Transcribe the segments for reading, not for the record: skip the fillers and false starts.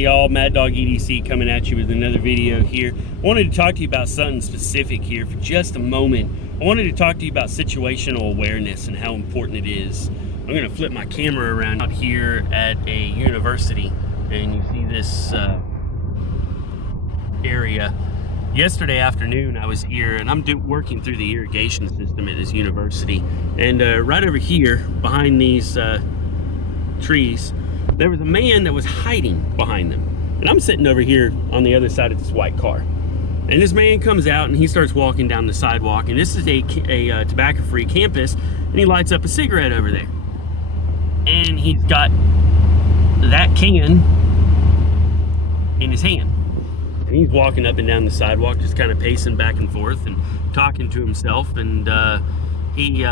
Hey y'all, MADDAWGEDC coming at you with another video here. I wanted to talk to you about something specific here for just a moment. I wanted to talk to you about situational awareness and how important it is. I'm going to flip my camera around out here at a university, and you see this area. Yesterday afternoon I was here, and I'm working through the irrigation system at this university, and right over here behind these trees there was a man that was hiding behind them, and I'm sitting over here on the other side of this white car, and this man comes out and he starts walking down the sidewalk, and this is a tobacco-free campus, and he lights up a cigarette over there, and he's got that can in his hand, and he's walking up and down the sidewalk, just kind of pacing back and forth and talking to himself, and he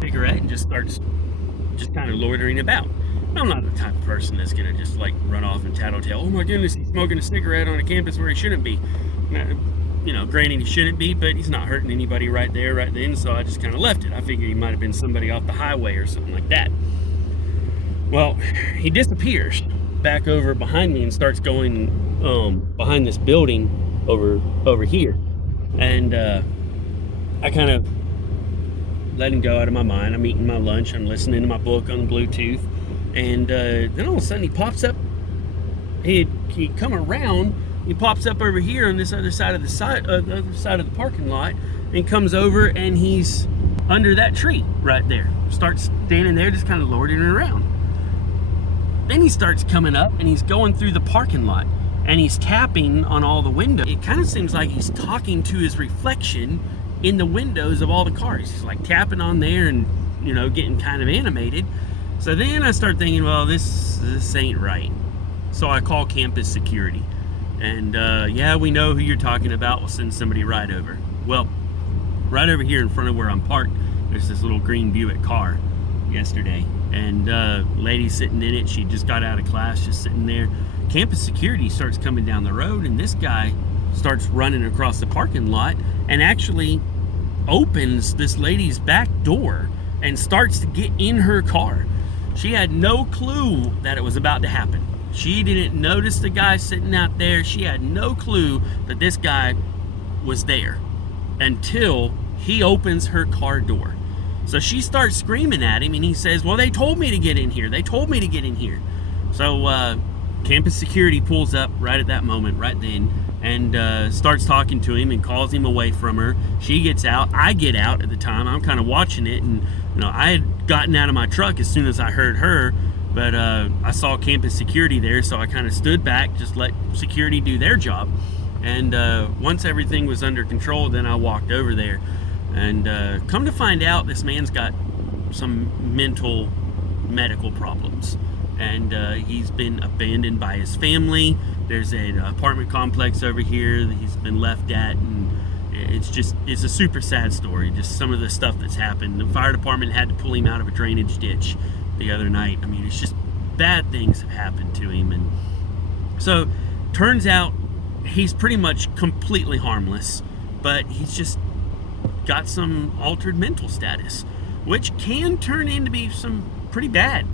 cigarette and just starts kind of loitering about. I'm not the type of person that's gonna just like run off and tattletale, oh my goodness, he's smoking a cigarette on a campus where he shouldn't be. You know, granted he shouldn't be, but he's not hurting anybody right there, right then, so I just kind of left it. I figured he might have been somebody off the highway or something like that. Well, he disappears back over behind me and starts going behind this building over here. And I kind of let him go out of my mind. I'm eating my lunch, I'm listening to my book on Bluetooth. And then all of a sudden he pops up. He'd come around. He pops up over here on this other side of the parking lot, and comes over, and he's under that tree right there. Starts standing there, just kind of loitering around. Then he starts coming up, and he's going through the parking lot, and he's tapping on all the windows. It kind of seems like he's talking to his reflection in the windows of all the cars. He's like tapping on there, and you know, getting kind of animated. So then I start thinking, well, this ain't right. So I call campus security, and yeah, we know who you're talking about. We'll send somebody right over. Well, right over here in front of where I'm parked, there's this little green Buick car yesterday, and lady sitting in it, she just got out of class, just sitting there. Campus security starts coming down the road, and this guy starts running across the parking lot and actually opens this lady's back door and starts to get in her car. She had no clue that it was about to happen. She didn't notice the guy sitting out there. She had no clue that this guy was there until he opens her car door. So she starts screaming at him, and he says, well, they told me to get in here. They told me to get in here. So campus security pulls up right at that moment, right then, and starts talking to him and calls him away from her. She gets out. I get out at the time. I'm kind of watching it, and you know, I had gotten out of my truck as soon as I heard her, but I saw campus security there, so I kind of stood back, just let security do their job. And once everything was under control, then I walked over there. And come to find out, this man's got some medical problems. And he's been abandoned by his family. There's an apartment complex over here that he's been left at, and it's a super sad story, just some of the stuff that's happened. The fire department had to pull him out of a drainage ditch the other night. I mean, it's just bad things have happened to him. And so turns out he's pretty much completely harmless, but he's just got some altered mental status, which can turn into be some pretty bad,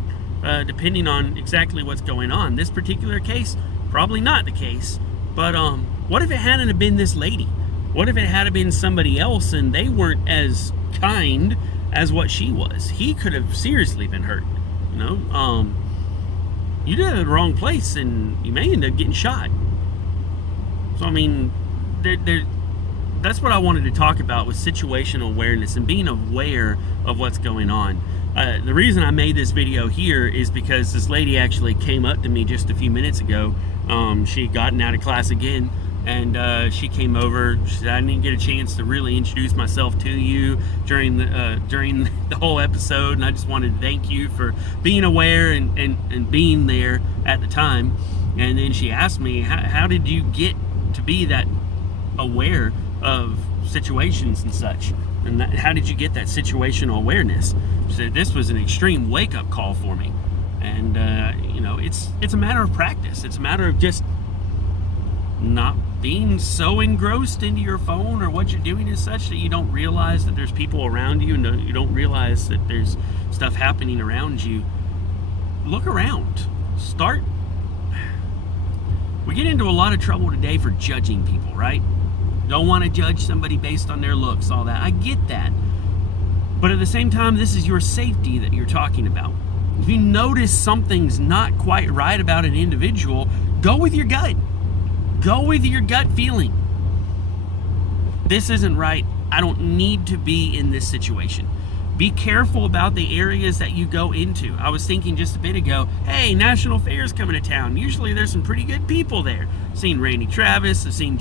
depending on exactly what's going on. This particular case, probably not the case, but what if it hadn't have been this lady? What if it had been somebody else and they weren't as kind as what she was? He could have seriously been hurt. You know, you did it in the wrong place, and you may end up getting shot. So I mean, that's what I wanted to talk about with situational awareness and being aware of what's going on. The reason I made this video here is because this lady actually came up to me just a few minutes ago. She had gotten out of class again, and she came over. She said, I didn't get a chance to really introduce myself to you during the whole episode, and I just wanted to thank you for being aware and being there at the time. And then she asked me, how did you get to be that aware of situations and such? And how did you get that situational awareness? She said, this was an extreme wake-up call for me. And you know, it's a matter of practice. It's a matter of just not being so engrossed into your phone or what you're doing as such that you don't realize that there's people around you, and you don't realize that there's stuff happening around you. Look around. Start We get into a lot of trouble today for judging people, right? Don't want to judge somebody based on their looks, all that. I get that. But at the same time, this is your safety that you're talking about. If you notice something's not quite right about an individual, go with your gut. Go with your gut feeling. This isn't right. I don't need to be in this situation. Be careful about the areas that you go into. I was thinking just a bit ago, hey, National Fair's coming to town. Usually there's some pretty good people there. I've seen Randy Travis, I've seen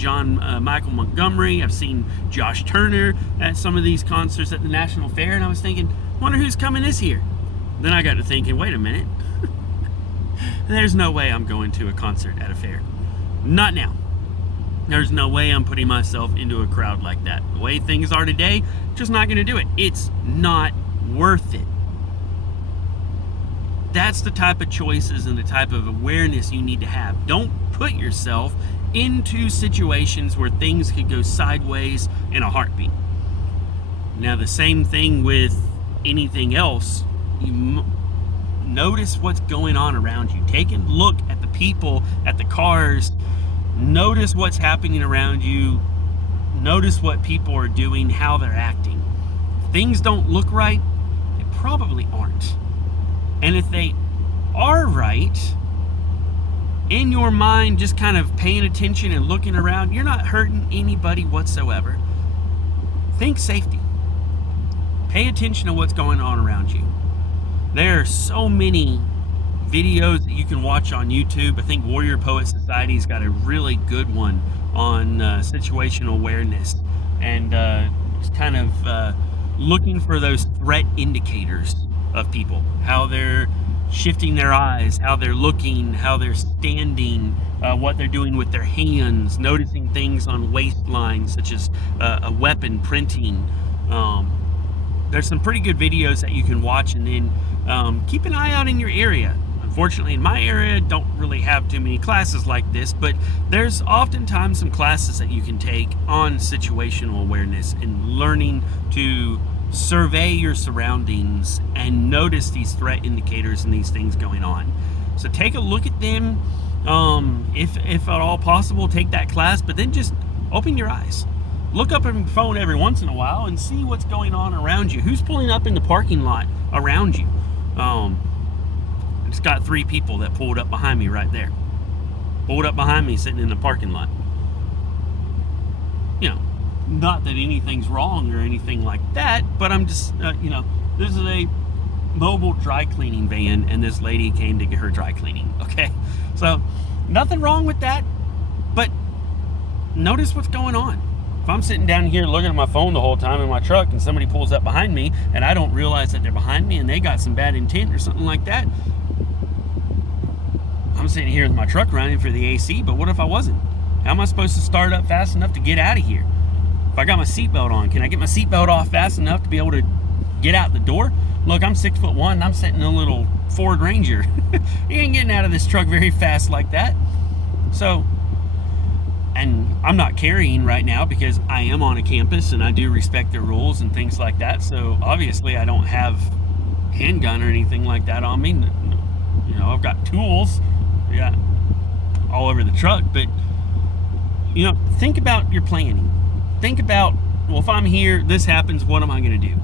Michael Montgomery, I've seen Josh Turner at some of these concerts at the National Fair, and I was thinking, wonder who's coming this year. Then I got to thinking, wait a minute. There's no way I'm going to a concert at a fair. Not now. There's no way I'm putting myself into a crowd like that. The way things are today, just not going to do it. It's not worth it. That's the type of choices and the type of awareness you need to have. Don't put yourself into situations where things could go sideways in a heartbeat. Now, the same thing with anything else. You notice what's going on around you. Take a look at the people, at the cars. Notice what's happening around you. Notice what people are doing, how they're acting. If things don't look right, they probably aren't. And if they are right, in your mind, just kind of paying attention and looking around, you're not hurting anybody whatsoever. Think safety. Pay attention to what's going on around you. There are so many videos that you can watch on YouTube. I think Warrior Poet Society's got a really good one on situational awareness, and it's kind of looking for those threat indicators of people, how they're shifting their eyes, how they're looking, how they're standing, what they're doing with their hands, noticing things on waistlines such as a weapon printing. There's some pretty good videos that you can watch, and then keep an eye out in your area. Unfortunately, in my area, don't really have too many classes like this, but there's oftentimes some classes that you can take on situational awareness and learning to survey your surroundings and notice these threat indicators and these things going on. So take a look at them. If at all possible, take that class, but then just open your eyes. Look up on your phone every once in a while and see what's going on around you. Who's pulling up in the parking lot around you? I just got 3 people that pulled up behind me right there. Pulled up behind me sitting in the parking lot. You know, not that anything's wrong or anything like that, but I'm just, this is a mobile dry cleaning van, and this lady came to get her dry cleaning, okay? So, nothing wrong with that, but notice what's going on. If I'm sitting down here looking at my phone the whole time in my truck and somebody pulls up behind me and I don't realize that they're behind me and they got some bad intent or something like that, I'm sitting here with my truck running for the AC, but what if I wasn't? How am I supposed to start up fast enough to get out of here? If I got my seatbelt on, can I get my seatbelt off fast enough to be able to get out the door? Look, I'm 6'1", and I'm sitting in a little Ford Ranger. You ain't getting out of this truck very fast like that. So, and I'm not carrying right now because I am on a campus and I do respect the rules and things like that. So obviously I don't have handgun or anything like that on me. You know, I've got tools, yeah, all over the truck. But, you know, think about your planning. Think about, well, if I'm here, this happens, what am I going to do?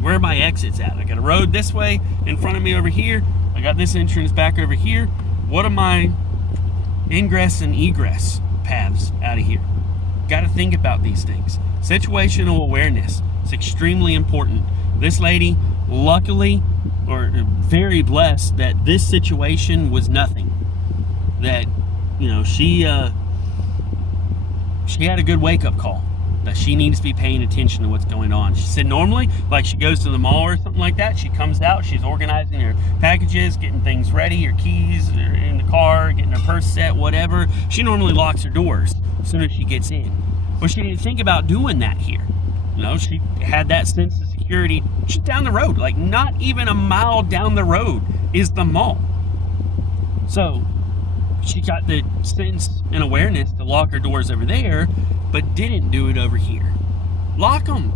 Where are my exits at? I got a road this way in front of me over here. I got this entrance back over here. What are my ingress and egress paths out of here? Got to think about these things. Situational awareness. It's extremely important. This lady, luckily, or very blessed that this situation was nothing. That, you know, she had a good wake-up call. That she needs to be paying attention to what's going on. She said normally, like she goes to the mall or something like that, she comes out, she's organizing her packages, getting things ready, her keys are in the car, getting her purse set, whatever. She normally locks her doors as soon as she gets in. But she didn't think about doing that here. You know, she had that sense of security just down the road. Like not even a mile down the road is the mall. So she got the sense and awareness to lock her doors over there, but didn't do it over here. Lock them.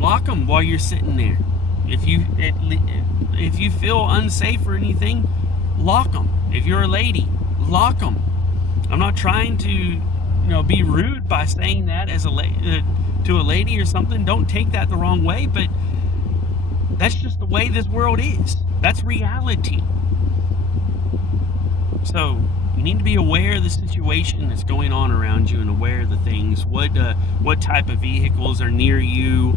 Lock them while you're sitting there. If you feel unsafe or anything, lock them. If you're a lady, lock them. I'm not trying to, be rude by saying that as to a lady or something. Don't take that the wrong way, but that's just the way this world is. That's reality. So you need to be aware of the situation that's going on around you and aware of the things. What type of vehicles are near you?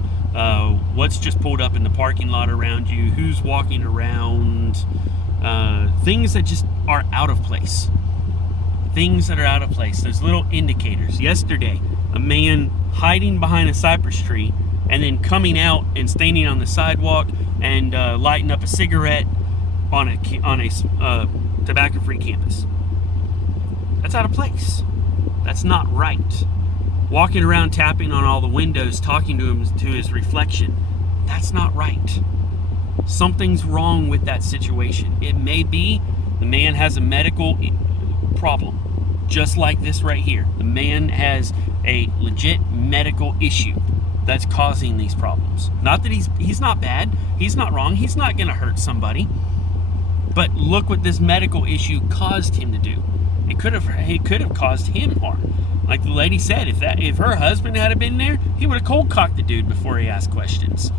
What's just pulled up in the parking lot around you? Who's walking around? Things that just are out of place. Things that are out of place. There's little indicators. Yesterday, a man hiding behind a cypress tree and then coming out and standing on the sidewalk and lighting up a cigarette on a tobacco-free campus. That's out of place. That's not right. Walking around tapping on all the windows, talking to his reflection. That's not right. Something's wrong with that situation. It may be the man has a medical problem, just like this right here. The man has a legit medical issue that's causing these problems. Not that he's not bad, he's not wrong, he's not going to hurt somebody. But look what this medical issue caused him to do. It could have caused him harm. Like the lady said, if her husband had been there, he would have cold cocked the dude before he asked questions.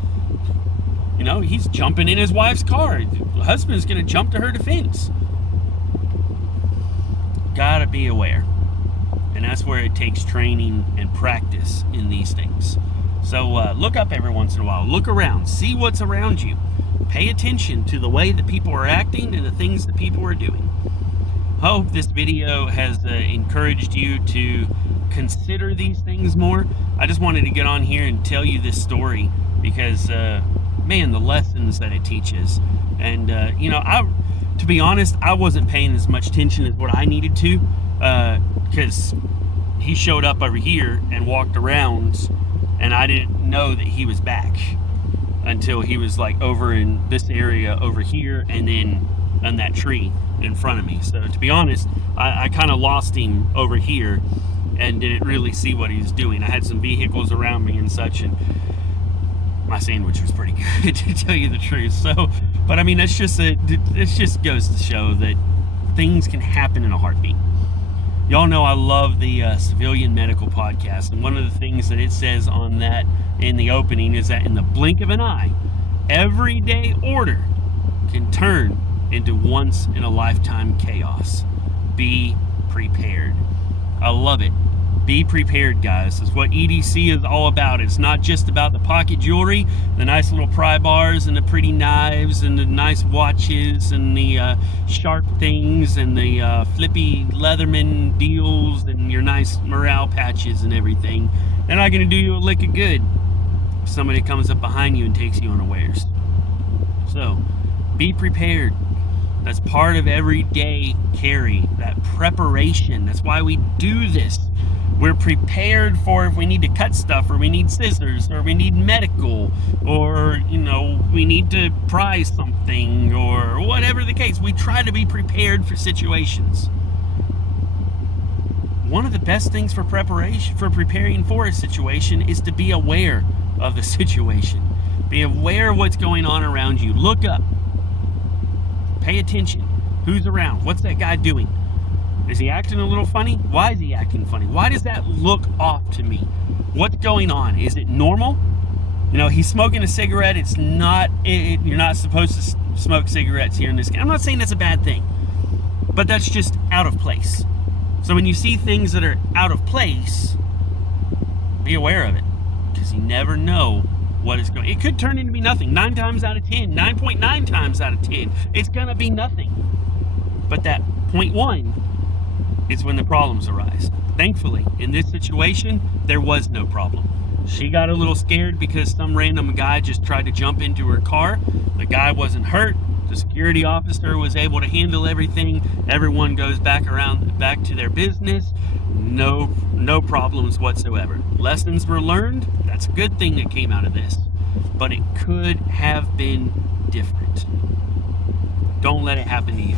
He's jumping in his wife's car. The husband's going to jump to her defense. Gotta be aware. And that's where it takes training and practice in these things. So look up every once in a while. Look around. See what's around you. Pay attention to the way that people are acting and the things that people are doing. Hope this video has encouraged you to consider these things more. I just wanted to get on here and tell you this story because, man, the lessons that it teaches. And, to be honest, I wasn't paying as much attention as what I needed to because he showed up over here and walked around and I didn't know that he was back until he was like over in this area over here and then on that tree in front of me. So to be honest, I kind of lost him over here and didn't really see what he was doing. I had some vehicles around me and such, and my sandwich was pretty good to tell you the truth. So, but I mean, it just goes to show that things can happen in a heartbeat. Y'all know I love the Civilian Medical Podcast, and one of the things that it says on that in the opening is that in the blink of an eye, everyday order can turn into once-in-a-lifetime chaos. Be prepared. I love it. Be prepared, guys. That's what EDC is all about. It's not just about the pocket jewelry, the nice little pry bars and the pretty knives and the nice watches and the sharp things and the flippy Leatherman deals and your nice morale patches and everything. They're not going to do you a lick of good if somebody comes up behind you and takes you unawares. So, be prepared. That's part of everyday carry, that preparation. That's why we do this. We're prepared for if we need to cut stuff, or we need scissors, or we need medical, or, we need to pry something, or whatever the case. We try to be prepared for situations. One of the best things for preparing for a situation is to be aware of the situation. Be aware of what's going on around you. Look up. Pay attention. Who's around? What's that guy doing? Is he acting a little funny? Why is he acting funny? Why does that look off to me? What's going on? Is it normal? He's smoking a cigarette. It's not, you're not supposed to smoke cigarettes here in this. I'm not saying that's a bad thing, but that's just out of place. So when you see things that are out of place, be aware of it, because you never know what is going. It could turn into be nothing. 9 times out of 10, 9.9 times out of 10, it's gonna be nothing. But that 0.1 is when the problems arise. Thankfully, in this situation, there was no problem. She got a little scared because some random guy just tried to jump into her car. The guy wasn't hurt. The security officer was able to handle everything. Everyone goes back to their business. No problems whatsoever. Lessons were learned. That's a good thing that came out of this. But it could have been different. Don't let it happen to you.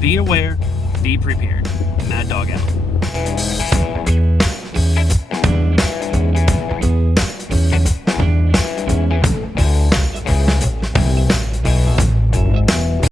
Be aware. Be prepared. Mad Dog out.